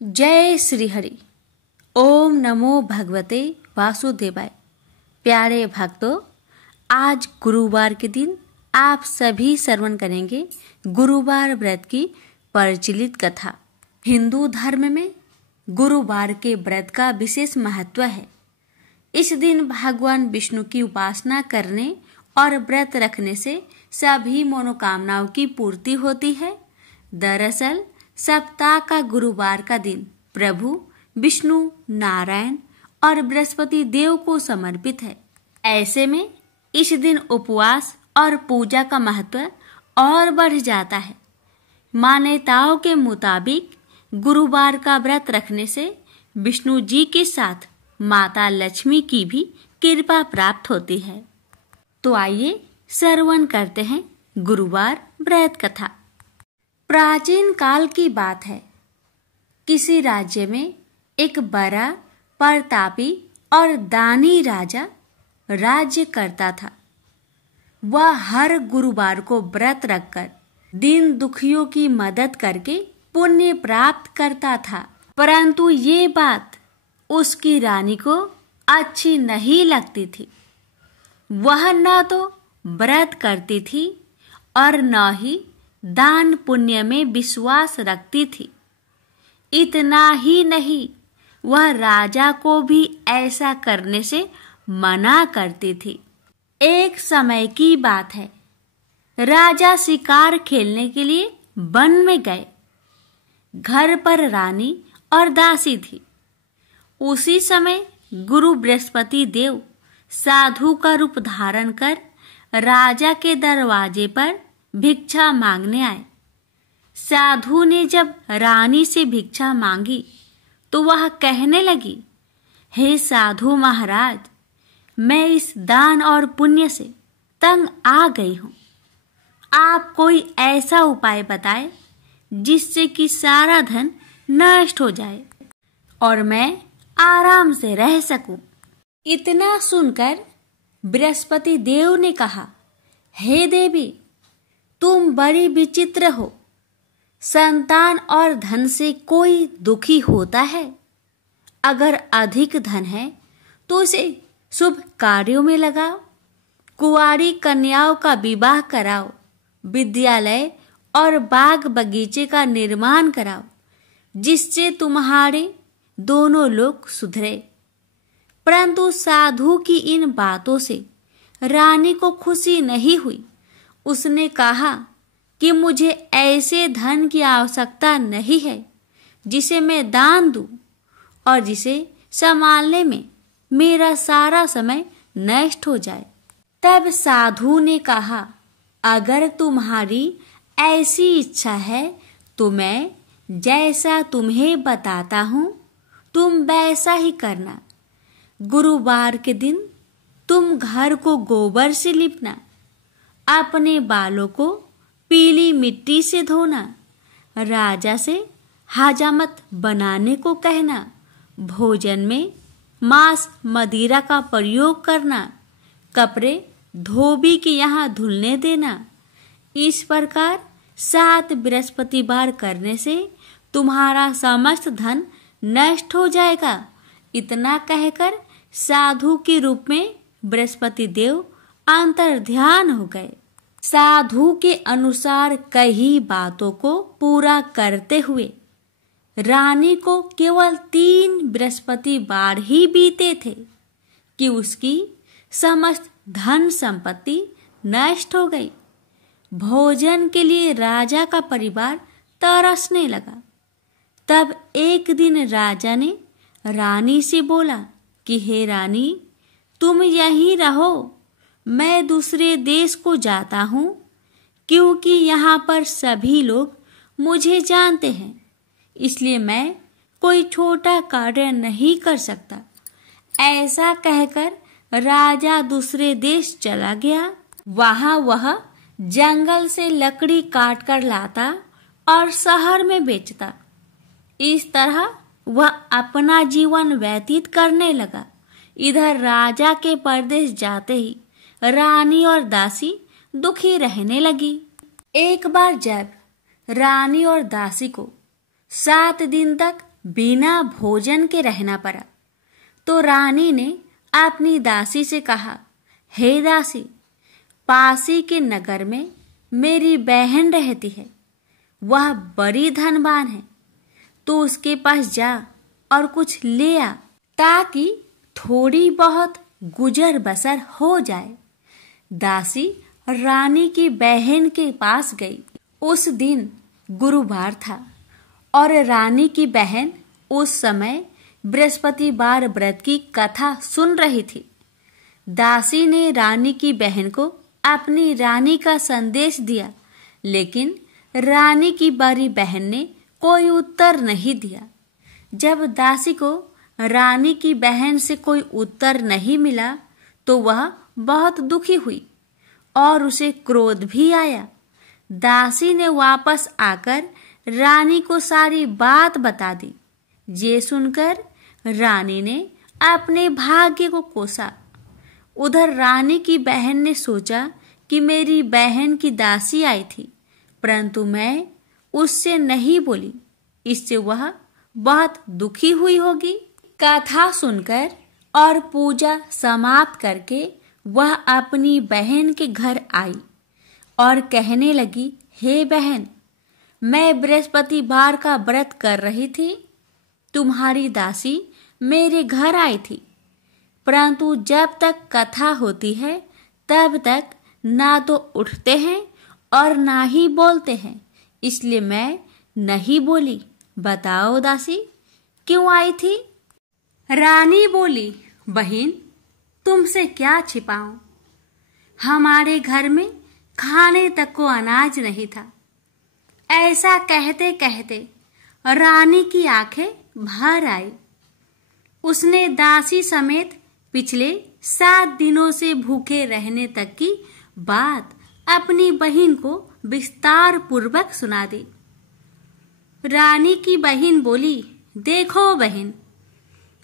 जय श्री हरि। ओम नमो भगवते वासुदेवाय। प्यारे भक्तों, आज गुरुवार के दिन आप सभी श्रवण करेंगे गुरुवार व्रत की प्रचलित कथा। हिंदू धर्म में गुरुवार के व्रत का विशेष महत्व है। इस दिन भगवान विष्णु की उपासना करने और व्रत रखने से सभी मनोकामनाओं की पूर्ति होती है। दरअसल सप्ताह का गुरुवार का दिन प्रभु विष्णु, नारायण और बृहस्पति देव को समर्पित है। ऐसे में इस दिन उपवास और पूजा का महत्व और बढ़ जाता है। मान्यताओं के मुताबिक गुरुवार का व्रत रखने से विष्णु जी के साथ माता लक्ष्मी की भी कृपा प्राप्त होती है। तो आइए श्रवण करते हैं गुरुवार व्रत कथा। प्राचीन काल की बात है। किसी राज्य में एक बड़ा प्रतापी और दानी राजा राज्य करता था। वह हर गुरुवार को व्रत रखकर दीन दुखियों की मदद करके पुण्य प्राप्त करता था। परंतु ये बात उसकी रानी को अच्छी नहीं लगती थी। वह न तो व्रत करती थी और न ही दान पुण्य में विश्वास रखती थी। इतना ही नहीं, वह राजा को भी ऐसा करने से मना करती थी। एक समय की बात है। राजा शिकार खेलने के लिए वन में गए। घर पर रानी और दासी थी। उसी समय गुरु बृहस्पति देव साधु का रूप धारण कर राजा के दरवाजे पर भिक्षा मांगने आए। साधु ने जब रानी से भिक्षा मांगी तो वह कहने लगी, हे साधु महाराज, मैं इस दान और पुण्य से तंग आ गई हूँ। आप कोई ऐसा उपाय बताएं जिससे कि सारा धन नष्ट हो जाए और मैं आराम से रह सकूं। इतना सुनकर बृहस्पति देव ने कहा, हे देवी, तुम बड़ी विचित्र हो। संतान और धन से कोई दुखी होता है? अगर अधिक धन है तो उसे शुभ कार्यों में लगाओ, कुंवारी कन्याओं का विवाह कराओ, विद्यालय और बाग बगीचे का निर्माण कराओ, जिससे तुम्हारे दोनों लोग सुधरे। परंतु साधु की इन बातों से रानी को खुशी नहीं हुई। उसने कहा कि मुझे ऐसे धन की आवश्यकता नहीं है जिसे मैं दान दूं और जिसे संभालने में मेरा सारा समय नष्ट हो जाए। तब साधु ने कहा, अगर तुम्हारी ऐसी इच्छा है तो मैं जैसा तुम्हें बताता हूँ तुम वैसा ही करना। गुरुवार के दिन तुम घर को गोबर से लिपना, अपने बालों को पीली मिट्टी से धोना, राजा से हजामत बनाने को कहना, भोजन में मांस मदिरा का प्रयोग करना, कपड़े धोबी के यहाँ धुलने देना। इस प्रकार 7 बृहस्पतिवार करने से तुम्हारा समस्त धन नष्ट हो जाएगा। इतना कहकर साधु के रूप में बृहस्पति देव अंतर्ध्यान हो गए। साधु के अनुसार कई बातों को पूरा करते हुए रानी को केवल 3 बृहस्पतिवार ही बीते थे कि उसकी समस्त धन संपत्ति नष्ट हो गई। भोजन के लिए राजा का परिवार तरसने लगा। तब एक दिन राजा ने रानी से बोला कि हे रानी, तुम यहीं रहो, मैं दूसरे देश को जाता हूँ, क्योंकि यहाँ पर सभी लोग मुझे जानते हैं, इसलिए मैं कोई छोटा कार्य नहीं कर सकता। ऐसा कहकर राजा दूसरे देश चला गया। वहाँ वह जंगल से लकड़ी काट कर लाता और शहर में बेचता। इस तरह वह अपना जीवन व्यतीत करने लगा। इधर राजा के परदेश जाते ही रानी और दासी दुखी रहने लगी। एक बार जब रानी और दासी को 7 दिन तक बिना भोजन के रहना पड़ा। तो रानी ने अपनी दासी से कहा, हे दासी, पासी के नगर में मेरी बहन रहती है, वह बड़ी धनवान है, तो उसके पास जा और कुछ ले आ, ताकि थोड़ी बहुत गुजर बसर हो जाए। दासी रानी की बहन के पास गई। उस दिन गुरुवार था और रानी की बहन उस समय बृहस्पतिवार व्रत की कथा सुन रही थी। दासी ने रानी की बहन को अपनी रानी का संदेश दिया, लेकिन रानी की बड़ी बहन ने कोई उत्तर नहीं दिया। जब दासी को रानी की बहन से कोई उत्तर नहीं मिला तो वह बहुत दुखी हुई और उसे क्रोध भी आया। दासी ने वापस आकर रानी को सारी बात बता दी। ये सुनकर रानी ने अपने भाग्य को कोसा। उधर रानी की बहन ने सोचा कि मेरी बहन की दासी आई थी, परंतु मैं उससे नहीं बोली, इससे वह बहुत दुखी हुई होगी। कथा सुनकर और पूजा समाप्त करके वह अपनी बहन के घर आई और कहने लगी, हे बहन, मैं बृहस्पतिवार का व्रत कर रही थी, तुम्हारी दासी मेरे घर आई थी, परंतु जब तक कथा होती है तब तक ना तो उठते हैं और ना ही बोलते हैं, इसलिए मैं नहीं बोली। बताओ दासी, क्यों आई थी? रानी बोली, बहन, तुमसे क्या छिपाऊं, हमारे घर में खाने तक को अनाज नहीं था। ऐसा कहते कहते रानी की आंखें भर आई। उसने दासी समेत पिछले 7 दिनों से भूखे रहने तक की बात अपनी बहन को विस्तार पूर्वक सुना दी। रानी की बहन बोली, देखो बहन,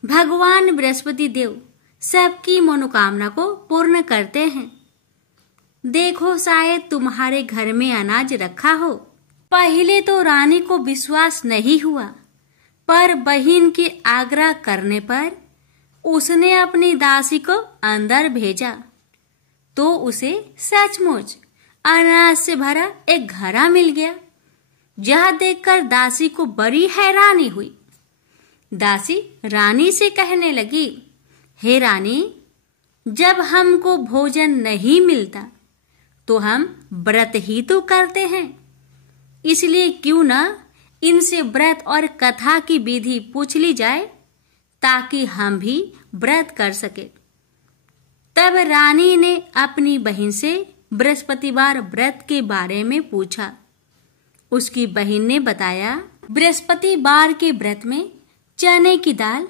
भगवान बृहस्पति देव सबकी मनोकामना को पूर्ण करते हैं। देखो, शायद तुम्हारे घर में अनाज रखा हो। पहले तो रानी को विश्वास नहीं हुआ, पर बहन के आग्रह करने पर उसने अपनी दासी को अंदर भेजा तो उसे सचमुच अनाज से भरा एक घड़ा मिल गया। यह देखकर दासी को बड़ी हैरानी हुई। दासी रानी से कहने लगी, हे रानी, जब हमको भोजन नहीं मिलता तो हम व्रत ही तो करते हैं, इसलिए क्यों न इनसे व्रत और कथा की विधि पूछ ली जाए ताकि हम भी व्रत कर सके। तब रानी ने अपनी बहन से बृहस्पतिवार व्रत के बारे में पूछा। उसकी बहन ने बताया, बृहस्पतिवार के व्रत में चने की दाल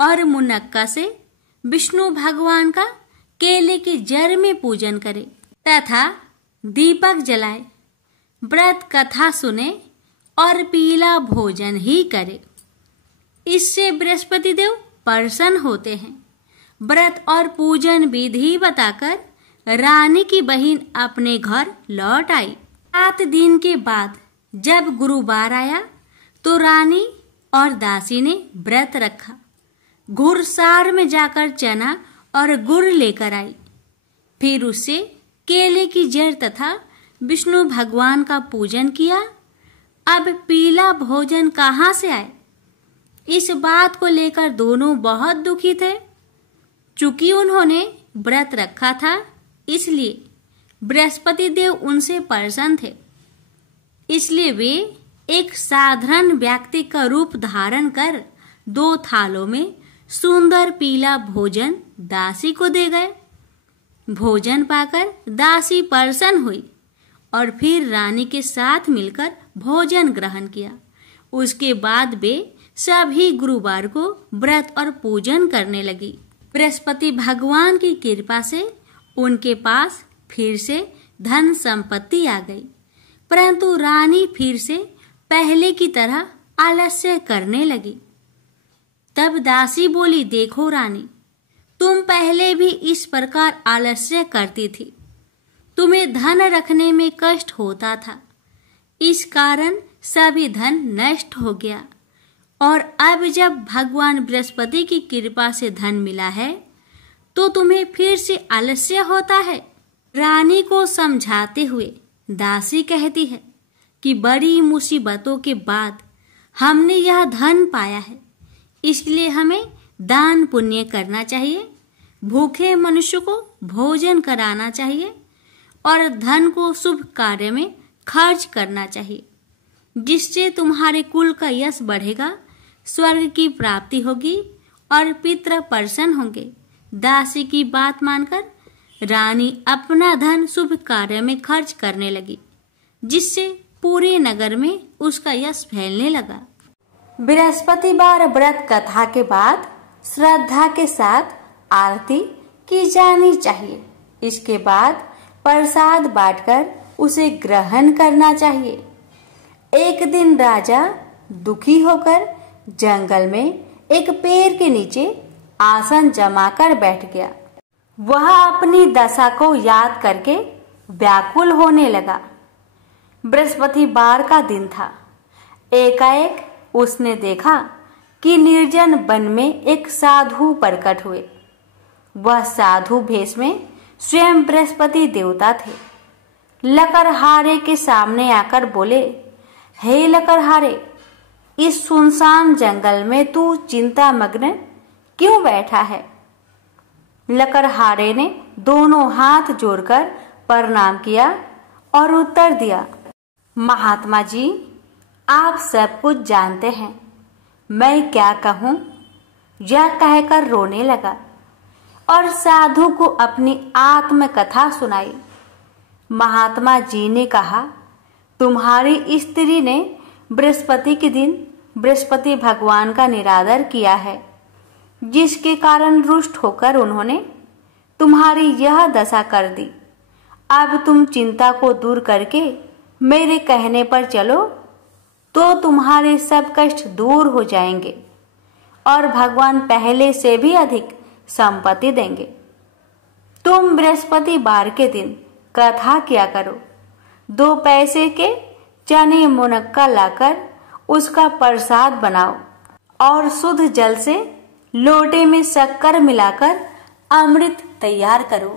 और मुनक्का से विष्णु भगवान का केले के जड़ में पूजन करे तथा दीपक जलाए, व्रत कथा सुने और पीला भोजन ही करे। इससे बृहस्पति देव प्रसन्न होते हैं। व्रत और पूजन विधि बताकर रानी की बहन अपने घर लौट आई। 7 दिन के बाद जब गुरुवार आया तो रानी और दासी ने व्रत रखा। घुड़सार में जाकर चना और गुड़ लेकर आई। फिर उससे केले की जड़ तथा विष्णु भगवान का पूजन किया। अब पीला भोजन कहाँ से आए? इस बात को लेकर दोनों बहुत दुखी थे। चूंकि उन्होंने व्रत रखा था, इसलिए बृहस्पति देव उनसे प्रसन्न थे। इसलिए वे एक साधारण व्यक्ति का रूप धारण कर 2 थालों में सुंदर पीला भोजन दासी को दे गए। भोजन पाकर दासी प्रसन्न हुई और फिर रानी के साथ मिलकर भोजन ग्रहण किया। उसके बाद वे सभी गुरुवार को व्रत और पूजन करने लगी। बृहस्पति भगवान की कृपा से उनके पास फिर से धन संपत्ति आ गई, परंतु रानी फिर से पहले की तरह आलस्य करने लगी। तब दासी बोली, देखो रानी, तुम पहले भी इस प्रकार आलस्य करती थी। तुम्हें धन रखने में कष्ट होता था, इस कारण सभी धन नष्ट हो गया और अब जब भगवान बृहस्पति की कृपा से धन मिला है तो तुम्हें फिर से आलस्य होता है। रानी को समझाते हुए दासी कहती है कि बड़ी मुसीबतों के बाद हमने यह धन पाया है, इसलिए हमें दान पुण्य करना चाहिए, भूखे मनुष्य को भोजन कराना चाहिए और धन को शुभ कार्य में खर्च करना चाहिए, जिससे तुम्हारे कुल का यश बढ़ेगा, स्वर्ग की प्राप्ति होगी और पितृ प्रसन्न होंगे। दासी की बात मानकर रानी अपना धन शुभ कार्य में खर्च करने लगी, जिससे पूरे नगर में उसका यश फैलने लगा। बृहस्पतिवार व्रत कथा के बाद श्रद्धा के साथ आरती की जानी चाहिए। इसके बाद प्रसाद बांटकर उसे ग्रहण करना चाहिए। एक दिन राजा दुखी होकर जंगल में एक पेड़ के नीचे आसन जमाकर बैठ गया। वह अपनी दशा को याद करके व्याकुल होने लगा। बृहस्पतिवार का दिन था। एकाएक उसने देखा कि निर्जन वन में एक साधु प्रकट हुए। वह साधु भेष में स्वयं बृहस्पति देवता थे। लकड़हारे के सामने आकर बोले, हे लकड़हारे, इस सुनसान जंगल में तू चिंता मग्न क्यों बैठा है? लकड़हारे ने दोनों हाथ जोड़कर प्रणाम किया और उत्तर दिया, महात्मा जी, आप सब कुछ जानते हैं, मैं क्या कहूँ? यह कहकर रोने लगा और साधु को अपनी आत्मकथा सुनाई। महात्मा जी ने कहा, तुम्हारी स्त्री ने बृहस्पति के दिन बृहस्पति भगवान का निरादर किया है, जिसके कारण रुष्ट होकर उन्होंने तुम्हारी यह दशा कर दी। अब तुम चिंता को दूर करके मेरे कहने पर चलो तो तुम्हारे सब कष्ट दूर हो जाएंगे और भगवान पहले से भी अधिक संपत्ति देंगे। तुम बृहस्पतिवार के दिन कथा किया करो। 2 पैसे के चने मुनक्का लाकर उसका प्रसाद बनाओ और शुद्ध जल से लोटे में शक्कर मिलाकर अमृत तैयार करो।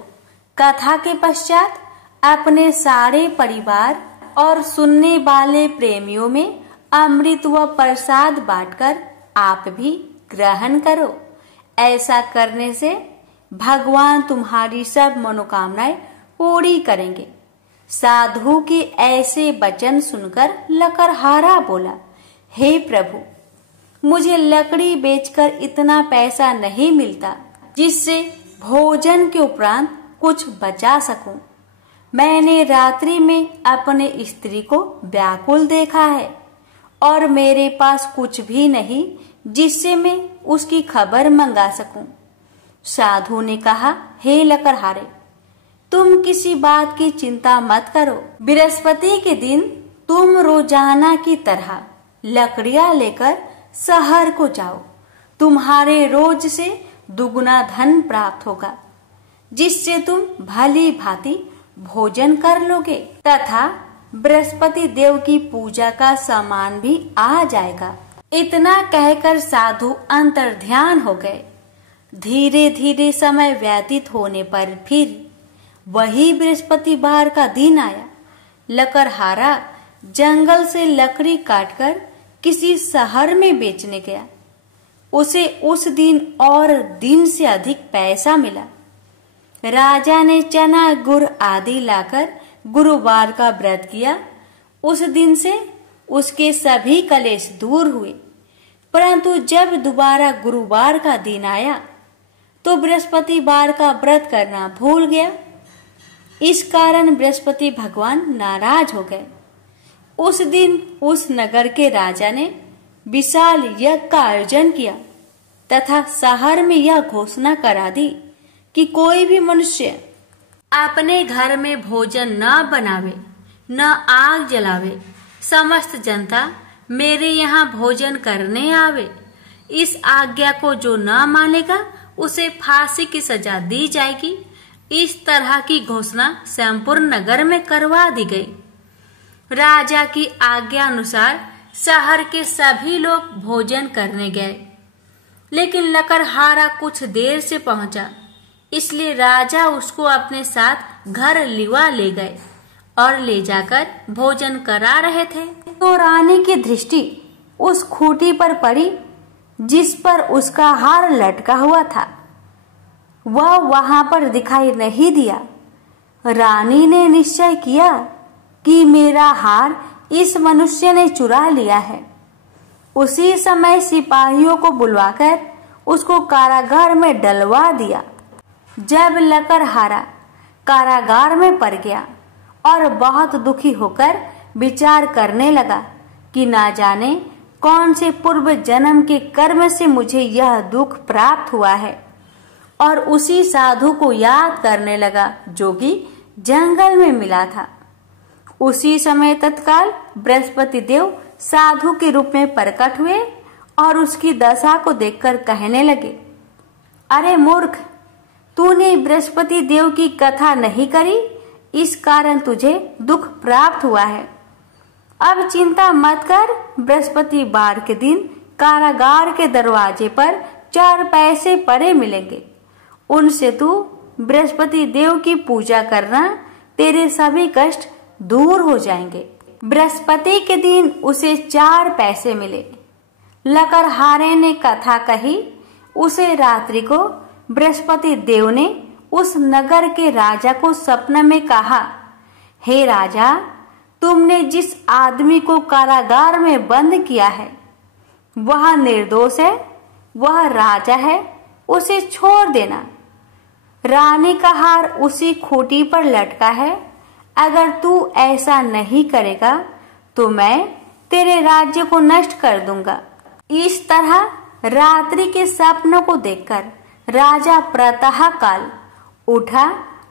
कथा के पश्चात अपने सारे परिवार और सुनने वाले प्रेमियों में अमृत व प्रसाद बांटकर आप भी ग्रहण करो। ऐसा करने से भगवान तुम्हारी सब मनोकामनाएं पूरी करेंगे। साधु के ऐसे वचन सुनकर लकड़हारा बोला, हे प्रभु, मुझे लकड़ी बेचकर इतना पैसा नहीं मिलता जिससे भोजन के उपरांत कुछ बचा सकूं। मैंने रात्रि में अपने स्त्री को व्याकुल देखा है और मेरे पास कुछ भी नहीं जिससे मैं उसकी खबर मंगा सकूं। साधु ने कहा, हे लकड़हारे, तुम किसी बात की चिंता मत करो। बृहस्पति के दिन तुम रोजाना की तरह लकड़ियां लेकर शहर को जाओ। तुम्हारे रोज से दुगुना धन प्राप्त होगा, जिससे तुम भली भांति भोजन कर लोगे तथा बृहस्पति देव की पूजा का सामान भी आ जाएगा। इतना कहकर साधु अंतर्ध्यान हो गए। धीरे धीरे समय व्यतीत होने पर फिर वही बृहस्पतिवार का दिन आया। लकड़हारा जंगल से लकड़ी काटकर किसी शहर में बेचने गया। उसे उस दिन और दिन से अधिक पैसा मिला। राजा ने चना गुड़ आदि लाकर गुरुवार का व्रत किया। उस दिन से उसके सभी कलेश दूर हुए। परंतु जब दोबारा गुरुवार का दिन आया तो बृहस्पतिवार का व्रत करना भूल गया। इस कारण बृहस्पति भगवान नाराज हो गए। उस दिन उस नगर के राजा ने विशाल यज्ञ का आयोजन किया तथा शहर में यह घोषणा करा दी कि कोई भी मनुष्य अपने घर में भोजन न बनावे, न आग जलावे। समस्त जनता मेरे यहाँ भोजन करने आवे। इस आज्ञा को जो न मानेगा उसे फांसी की सजा दी जाएगी। इस तरह की घोषणा संपूर्ण नगर में करवा दी गई। राजा की आज्ञा अनुसार शहर के सभी लोग भोजन करने गए, लेकिन लकड़हारा कुछ देर से पहुंचा, इसलिए राजा उसको अपने साथ घर लिवा ले गए और ले जाकर भोजन करा रहे थे। तो रानी की दृष्टि उस खूंटी पर पड़ी जिस पर उसका हार लटका हुआ था। वह वहां पर दिखाई नहीं दिया। रानी ने निश्चय किया कि मेरा हार इस मनुष्य ने चुरा लिया है। उसी समय सिपाहियों को बुलवाकर उसको कारागार में डलवा दिया। जब लकड़हारा कारागार में पड़ गया और बहुत दुखी होकर विचार करने लगा कि ना जाने कौन से पूर्व जन्म के कर्म से मुझे यह दुख प्राप्त हुआ है, और उसी साधु को याद करने लगा जो कि जंगल में मिला था। उसी समय तत्काल बृहस्पति देव साधु के रूप में प्रकट हुए और उसकी दशा को देखकर कहने लगे, अरे मूर्ख, तूने बृहस्पति देव की कथा नहीं करी, इस कारण तुझे दुख प्राप्त हुआ है। अब चिंता मत कर, बृहस्पतिवार के दिन कारागार के दरवाजे पर 4 पैसे पड़े मिलेंगे। उनसे तू बृहस्पति देव की पूजा करना, तेरे सभी कष्ट दूर हो जाएंगे। बृहस्पति के दिन उसे 4 पैसे मिले। लकड़हारे ने कथा कही। उसे रात्रि को बृहस्पति देव ने उस नगर के राजा को सपने में कहा, हे राजा, तुमने जिस आदमी को कारागार में बंद किया है वह निर्दोष है, वह राजा है, उसे छोड़ देना। रानी का हार उसी खूंटी पर लटका है। अगर तू ऐसा नहीं करेगा तो मैं तेरे राज्य को नष्ट कर दूंगा। इस तरह रात्रि के सपनों को देखकर राजा प्रातः काल उठा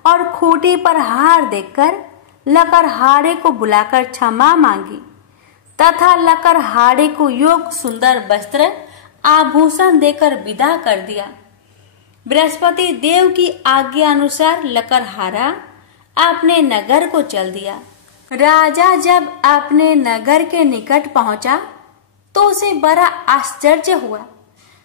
और खूंटी पर हार देखकर लकड़हारे को बुलाकर क्षमा मांगी तथा लकड़हारे को योग सुंदर वस्त्र आभूषण देकर विदा कर दिया। बृहस्पति देव की आज्ञा अनुसार लकड़हारा अपने नगर को चल दिया। राजा जब अपने नगर के निकट पहुंचा तो उसे बड़ा आश्चर्य हुआ।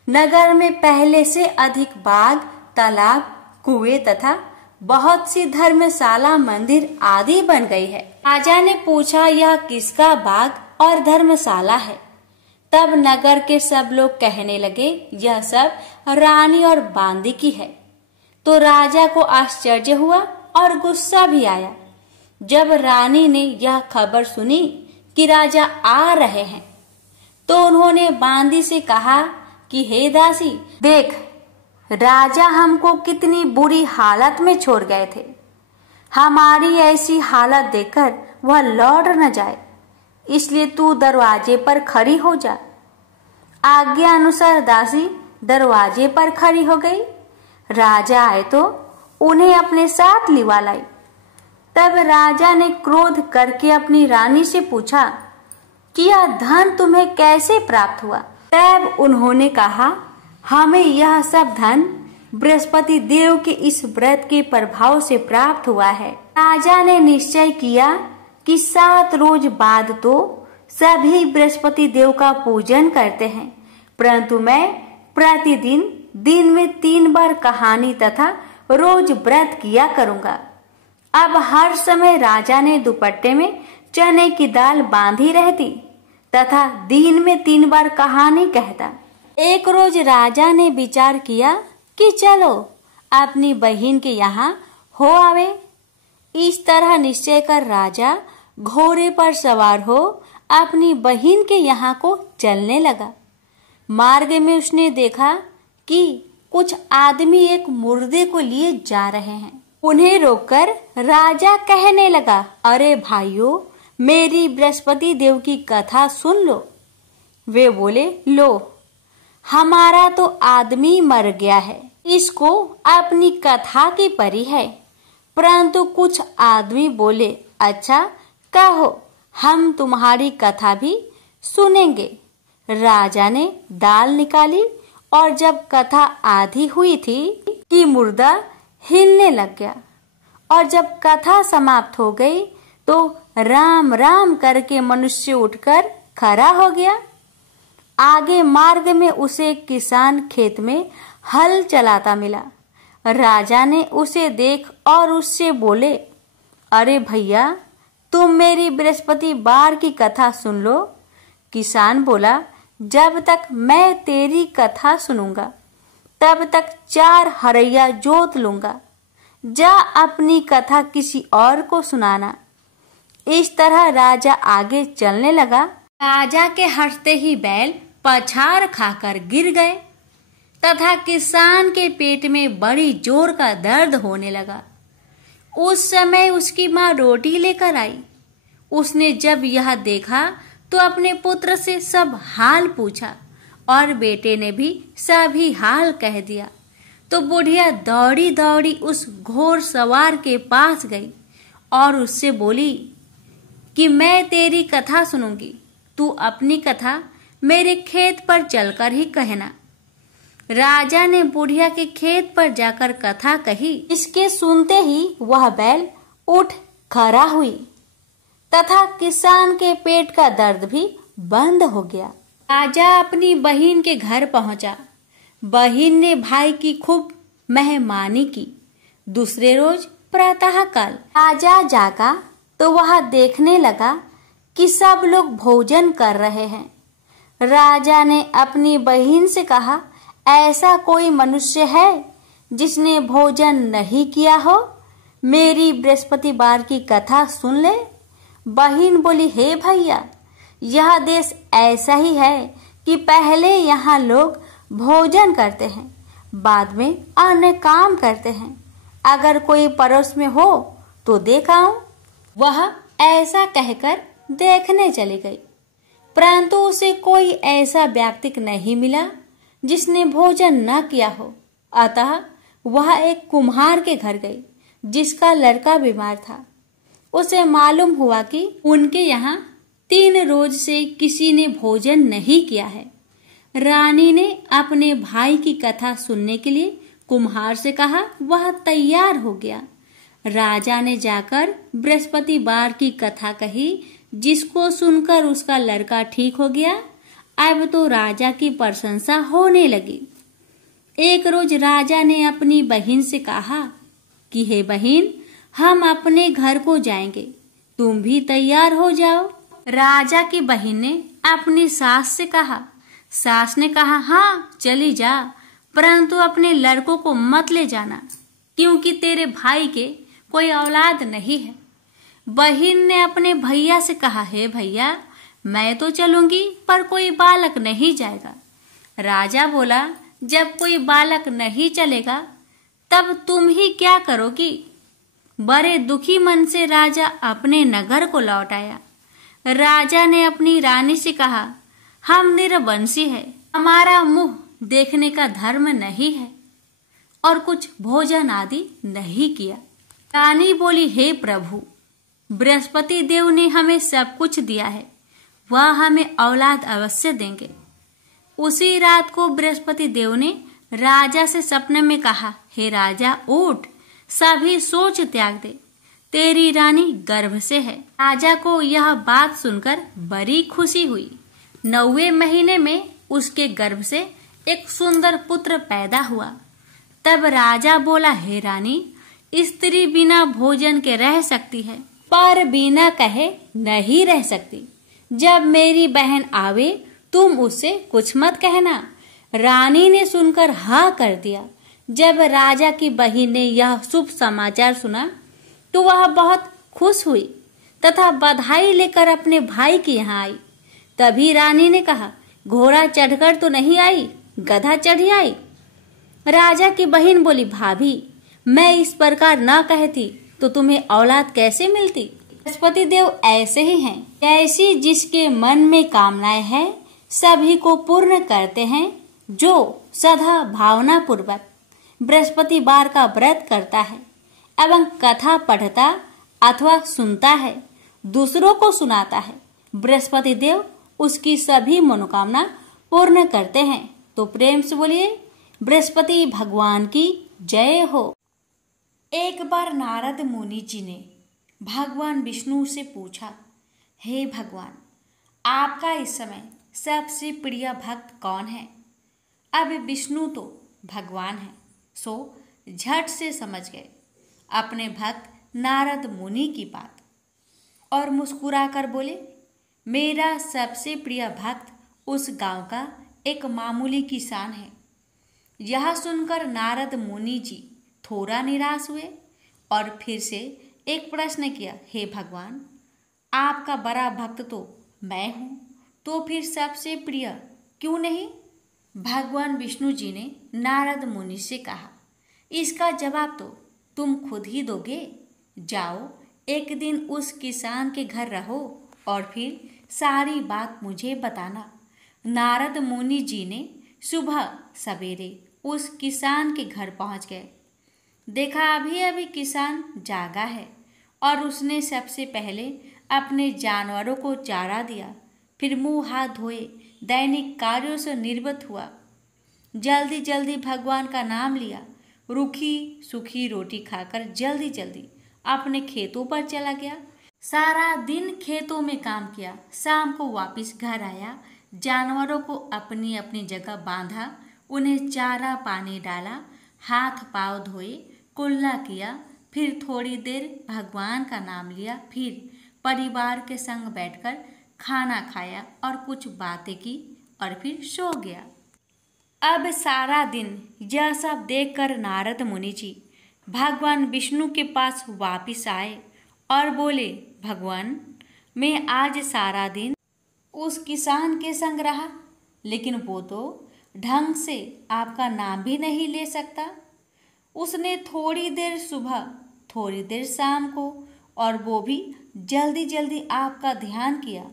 नगर में पहले से अधिक बाग, तालाब, कुएं तथा बहुत सी धर्मशाला, मंदिर आदि बन गई है। राजा ने पूछा, यह किसका बाग और धर्मशाला है? तब नगर के सब लोग कहने लगे, यह सब रानी और बांदी की है। तो राजा को आश्चर्य हुआ और गुस्सा भी आया। जब रानी ने यह खबर सुनी कि राजा आ रहे हैं तो उन्होंने बांदी से कहा कि हे दासी, देख, राजा हमको कितनी बुरी हालत में छोड़ गए थे। हमारी ऐसी हालत देखकर वह लौट न जाए, इसलिए तू दरवाजे पर खड़ी हो जा। आज्ञा अनुसार दासी दरवाजे पर खड़ी हो गई। राजा आए तो उन्हें अपने साथ लिवा लाई। तब राजा ने क्रोध करके अपनी रानी से पूछा कि यह धन तुम्हें कैसे प्राप्त हुआ? तब उन्होंने कहा, हमें यह सब धन बृहस्पति देव के इस व्रत के प्रभाव से प्राप्त हुआ है। राजा ने निश्चय किया कि 7 रोज बाद तो सभी बृहस्पति देव का पूजन करते हैं, परंतु मैं प्रतिदिन दिन में 3 बार कहानी तथा रोज व्रत किया करूंगा। अब हर समय राजा ने दुपट्टे में चने की दाल बांधी रहती तथा दिन में 3 बार कहानी कहता। एक रोज राजा ने विचार किया कि चलो अपनी बहन के यहाँ हो आवे। इस तरह निश्चय कर राजा घोड़े पर सवार हो अपनी बहन के यहाँ को चलने लगा। मार्ग में उसने देखा कि कुछ आदमी एक मुर्दे को लिए जा रहे हैं। उन्हें रोककर राजा कहने लगा, अरे भाइयों, मेरी बृहस्पति देव की कथा सुन लो। वे बोले, लो, हमारा तो आदमी मर गया है, इसको अपनी कथा की परी है। परंतु कुछ आदमी बोले, अच्छा कहो, हम तुम्हारी कथा भी सुनेंगे। राजा ने दाल निकाली और जब कथा आधी हुई थी कि मुर्दा हिलने लग गया, और जब कथा समाप्त हो गई तो राम राम करके मनुष्य उठकर खड़ा हो गया। आगे मार्ग में उसे एक किसान खेत में हल चलाता मिला। राजा ने उसे देख और उससे बोले, अरे भैया, तुम मेरी बृहस्पतिवार की कथा सुन लो। किसान बोला, जब तक मैं तेरी कथा सुनूंगा तब तक 4 हरैया जोत लूंगा। जा अपनी कथा किसी और को सुनाना। इस तरह राजा आगे चलने लगा। राजा के हंसते ही बैल पछाड़ खाकर गिर गए तथा किसान के पेट में बड़ी जोर का दर्द होने लगा। उस समय उसकी माँ रोटी लेकर आई। उसने जब यह देखा तो अपने पुत्र से सब हाल पूछा और बेटे ने भी सभी हाल कह दिया। तो बुढ़िया दौड़ी दौड़ी उस घोड़ सवार के पास गई और उससे बोली कि मैं तेरी कथा सुनूंगी, तू अपनी कथा मेरे खेत पर चलकर ही कहना। राजा ने बुढ़िया के खेत पर जाकर कथा कही। इसके सुनते ही वह बैल उठ खड़ा हुई तथा किसान के पेट का दर्द भी बंद हो गया। राजा अपनी बहिन के घर पहुंचा। बहिन ने भाई की खूब मेहमानी की। दूसरे रोज प्रातःकाल राजा जागा तो वह देखने लगा कि सब लोग भोजन कर रहे हैं। राजा ने अपनी बहिन से कहा, ऐसा कोई मनुष्य है जिसने भोजन नहीं किया हो? मेरी बृहस्पतिवार की कथा सुन ले। बहिन बोली, हे भैया, यह देश ऐसा ही है कि पहले यहाँ लोग भोजन करते हैं, बाद में अन्य काम करते हैं। अगर कोई पड़ोस में हो तो देख आऊं। वह ऐसा कहकर देखने चली गई, परंतु उसे कोई ऐसा व्यक्ति नहीं मिला जिसने भोजन न किया हो। अतः वह एक कुम्हार के घर गई जिसका लड़का बीमार था। उसे मालूम हुआ कि उनके यहाँ 3 रोज से किसी ने भोजन नहीं किया है। रानी ने अपने भाई की कथा सुनने के लिए कुम्हार से कहा। वह तैयार हो गया। राजा ने जाकर बृहस्पतिवार की कथा कही, जिसको सुनकर उसका लड़का ठीक हो गया। अब तो राजा की प्रशंसा होने लगी। एक रोज राजा ने अपनी बहन से कहा कि हे बहन, हम अपने घर को जाएंगे, तुम भी तैयार हो जाओ। राजा की बहन ने अपनी सास से कहा। सास ने कहा, हाँ चली जा, परंतु अपने लड़कों को मत ले जाना, क्योंकि तेरे भाई के कोई औलाद नहीं है। बहन ने अपने भैया से कहा, हे भैया, मैं तो चलूंगी पर कोई बालक नहीं जाएगा। राजा बोला, जब कोई बालक नहीं चलेगा तब तुम ही क्या करोगी? बड़े दुखी मन से राजा अपने नगर को लौट आया। राजा ने अपनी रानी से कहा, हम निरवंशी है, हमारा मुंह देखने का धर्म नहीं है और कुछ भोजन आदि नहीं किया। रानी बोली, हे प्रभु, बृहस्पति देव ने हमें सब कुछ दिया है, वह हमें औलाद अवश्य देंगे। उसी रात को बृहस्पति देव ने राजा से सपने में कहा, हे राजा, उठ, सभी सोच त्याग दे, तेरी रानी गर्भ से है। राजा को यह बात सुनकर बड़ी खुशी हुई। 9वें महीने में उसके गर्भ से एक सुंदर पुत्र पैदा हुआ। तब राजा बोला, हे रानी, स्त्री बिना भोजन के रह सकती है, पर बिना कहे नहीं रह सकती। जब मेरी बहन आवे तुम उससे कुछ मत कहना। रानी ने सुनकर हाँ कर दिया। जब राजा की बहन ने यह शुभ समाचार सुना तो वह बहुत खुश हुई तथा बधाई लेकर अपने भाई के यहाँ आई। तभी रानी ने कहा, घोड़ा चढ़कर तो नहीं आई, गधा चढ़ी आई। राजा की बहन बोली, भाभी, मैं इस प्रकार न कहती तो तुम्हें औलाद कैसे मिलती? बृहस्पति देव ऐसे ही हैं, ऐसी जिसके मन में कामनाएं हैं सभी को पूर्ण करते हैं। जो सदा भावना पूर्वक बृहस्पतिवार का व्रत करता है एवं कथा पढ़ता अथवा सुनता है, दूसरों को सुनाता है, बृहस्पति देव उसकी सभी मनोकामना पूर्ण करते हैं। तो प्रेम से बोलिए, बृहस्पति भगवान की जय हो। एक बार नारद मुनि जी ने भगवान विष्णु से पूछा, हे भगवान, आपका इस समय सबसे प्रिय भक्त कौन है? अब विष्णु तो भगवान है, सो झट से समझ गए अपने भक्त नारद मुनि की बात और मुस्कुराकर बोले, मेरा सबसे प्रिय भक्त उस गांव का एक मामूली किसान है। यह सुनकर नारद मुनि जी थोड़ा निराश हुए और फिर से एक प्रश्न किया, हे भगवान, आपका बड़ा भक्त तो मैं हूँ, तो फिर सबसे प्रिय क्यों नहीं? भगवान विष्णु जी ने नारद मुनि से कहा, इसका जवाब तो तुम खुद ही दोगे। जाओ, एक दिन उस किसान के घर रहो और फिर सारी बात मुझे बताना। नारद मुनि जी ने सुबह सवेरे उस किसान के घर पहुंच गए। देखा अभी अभी किसान जागा है और उसने सबसे पहले अपने जानवरों को चारा दिया, फिर मुंह हाथ धोए दैनिक कार्यों से निर्वृत्त हुआ। जल्दी जल्दी भगवान का नाम लिया, रूखी सूखी रोटी खाकर जल्दी जल्दी अपने खेतों पर चला गया। सारा दिन खेतों में काम किया, शाम को वापस घर आया, जानवरों को अपनी अपनी जगह बांधा, उन्हें चारा पानी डाला, हाथ पांव धोए, कुल्ला किया, फिर थोड़ी देर भगवान का नाम लिया, फिर परिवार के संग बैठकर खाना खाया और कुछ बातें की और फिर सो गया। अब सारा दिन यह सब देखकर नारद मुनि जी भगवान विष्णु के पास वापिस आए और बोले, भगवान, मैं आज सारा दिन उस किसान के संग रहा, लेकिन वो तो ढंग से आपका नाम भी नहीं ले सकता। उसने थोड़ी देर सुबह, थोड़ी देर शाम को, और वो भी जल्दी जल्दी आपका ध्यान किया,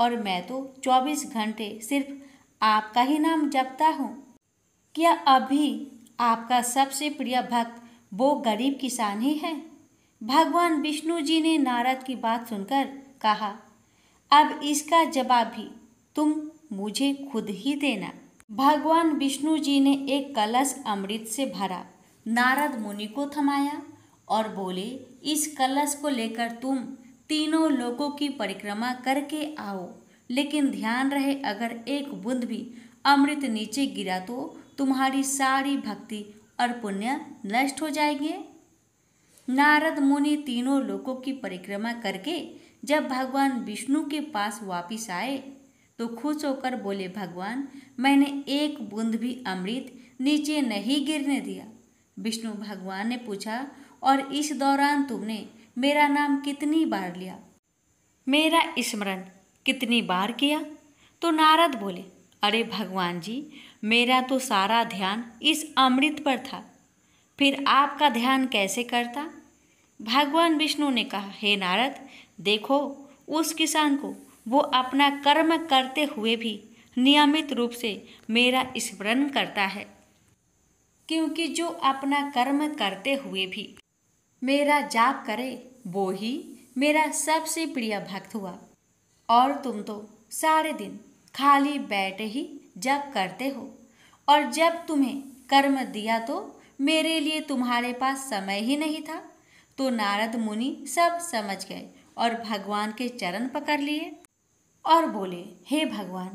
और मैं तो 24 घंटे सिर्फ आपका ही नाम जपता हूँ। क्या अभी आपका सबसे प्रिय भक्त वो गरीब किसान ही है? भगवान विष्णु जी ने नारद की बात सुनकर कहा, अब इसका जवाब भी तुम मुझे खुद ही देना। भगवान विष्णु जी ने एक कलश अमृत से भरा नारद मुनि को थमाया और बोले, इस कलश को लेकर तुम तीनों लोकों की परिक्रमा करके आओ, लेकिन ध्यान रहे अगर एक बूंद भी अमृत नीचे गिरा तो तुम्हारी सारी भक्ति और पुण्य नष्ट हो जाएंगे। नारद मुनि तीनों लोकों की परिक्रमा करके जब भगवान विष्णु के पास वापिस आए तो खुश होकर बोले, भगवान, मैंने एक बूंद भी अमृत नीचे नहीं गिरने दिया। विष्णु भगवान ने पूछा, और इस दौरान तुमने मेरा नाम कितनी बार लिया, मेरा स्मरण कितनी बार किया? तो नारद बोले, अरे भगवान जी, मेरा तो सारा ध्यान इस अमृत पर था, फिर आपका ध्यान कैसे करता? भगवान विष्णु ने कहा, हे नारद, देखो उस किसान को, वो अपना कर्म करते हुए भी नियमित रूप से मेरा स्मरण करता है, क्योंकि जो अपना कर्म करते हुए भी मेरा जाप करे वो ही मेरा सबसे प्रिय भक्त हुआ। और तुम तो सारे दिन खाली बैठे ही जप करते हो, और जब तुम्हें कर्म दिया तो मेरे लिए तुम्हारे पास समय ही नहीं था। तो नारद मुनि सब समझ गए और भगवान के चरण पकड़ लिए और बोले, हे भगवान,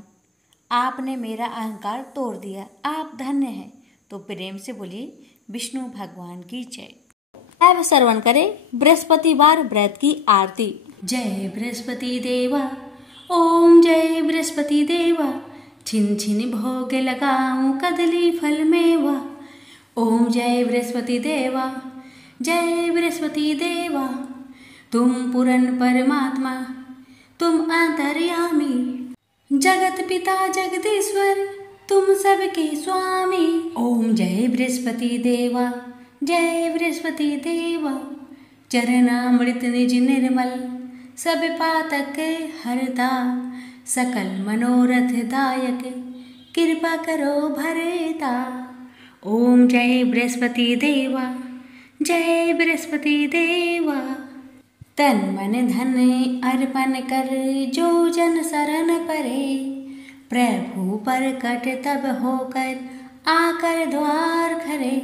आपने मेरा अहंकार तोड़ दिया, आप धन्य हैं। तो प्रेम से बोलिए, विष्णु भगवान की जय। अब श्रवण करें बृहस्पतिवार व्रत की आरती। जय बृहस्पति देवा, ओम जय बृहस्पति देवा, छिन छिन भोग लगाऊं कदली फल मेवा। ओम जय बृहस्पति देवा, जय बृहस्पति देवा, तुम पूर्ण परमात्मा, तुम अंतर्यामी, जगत पिता जगदीश्वर, तुम सबके स्वामी। ओम जय बृहस्पति देवा, जय बृहस्पति देवा, चरणामृत निज निर्मल, सब पातक हरता, सकल मनोरथ दायक, कृपा करो भरता। ओम जय बृहस्पति देवा, जय बृहस्पति देवा, तन मन धन अर्पण कर जो जन शरण परे, प्रभु प्रकट तब होकर आकर द्वार खरे।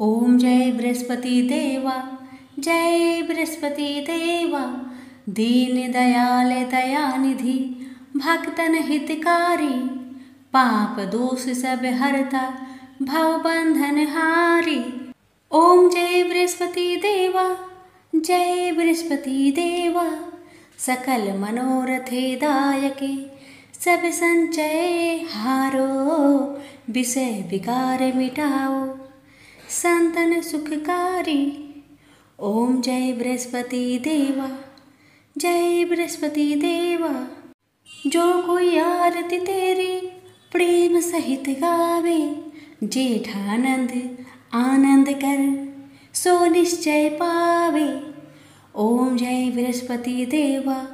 ओम जय बृहस्पति देवा, जय बृहस्पति देवा, दीन दयाल दयानिधि, भक्तन हितकारी, पाप दोष सब हरता, भव बंधन हारी। ओम जय बृहस्पति देवा, जय बृहस्पति देवा, सकल मनोरथे दायके, सब संचय हारो, विषय विकार मिटाओ, संतन सुखकारी। ओम जय बृहस्पति देवा, जय बृहस्पति देवा। जो कोई आरती तेरी प्रेम सहित गावे, जेठानंद आनंद कर सो निश्चय पावे। ओम जय बृहस्पति देवा,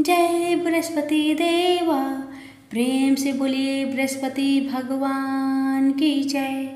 जय बृहस्पति देवा। प्रेम से बोलिए बृहस्पति भगवान की जय।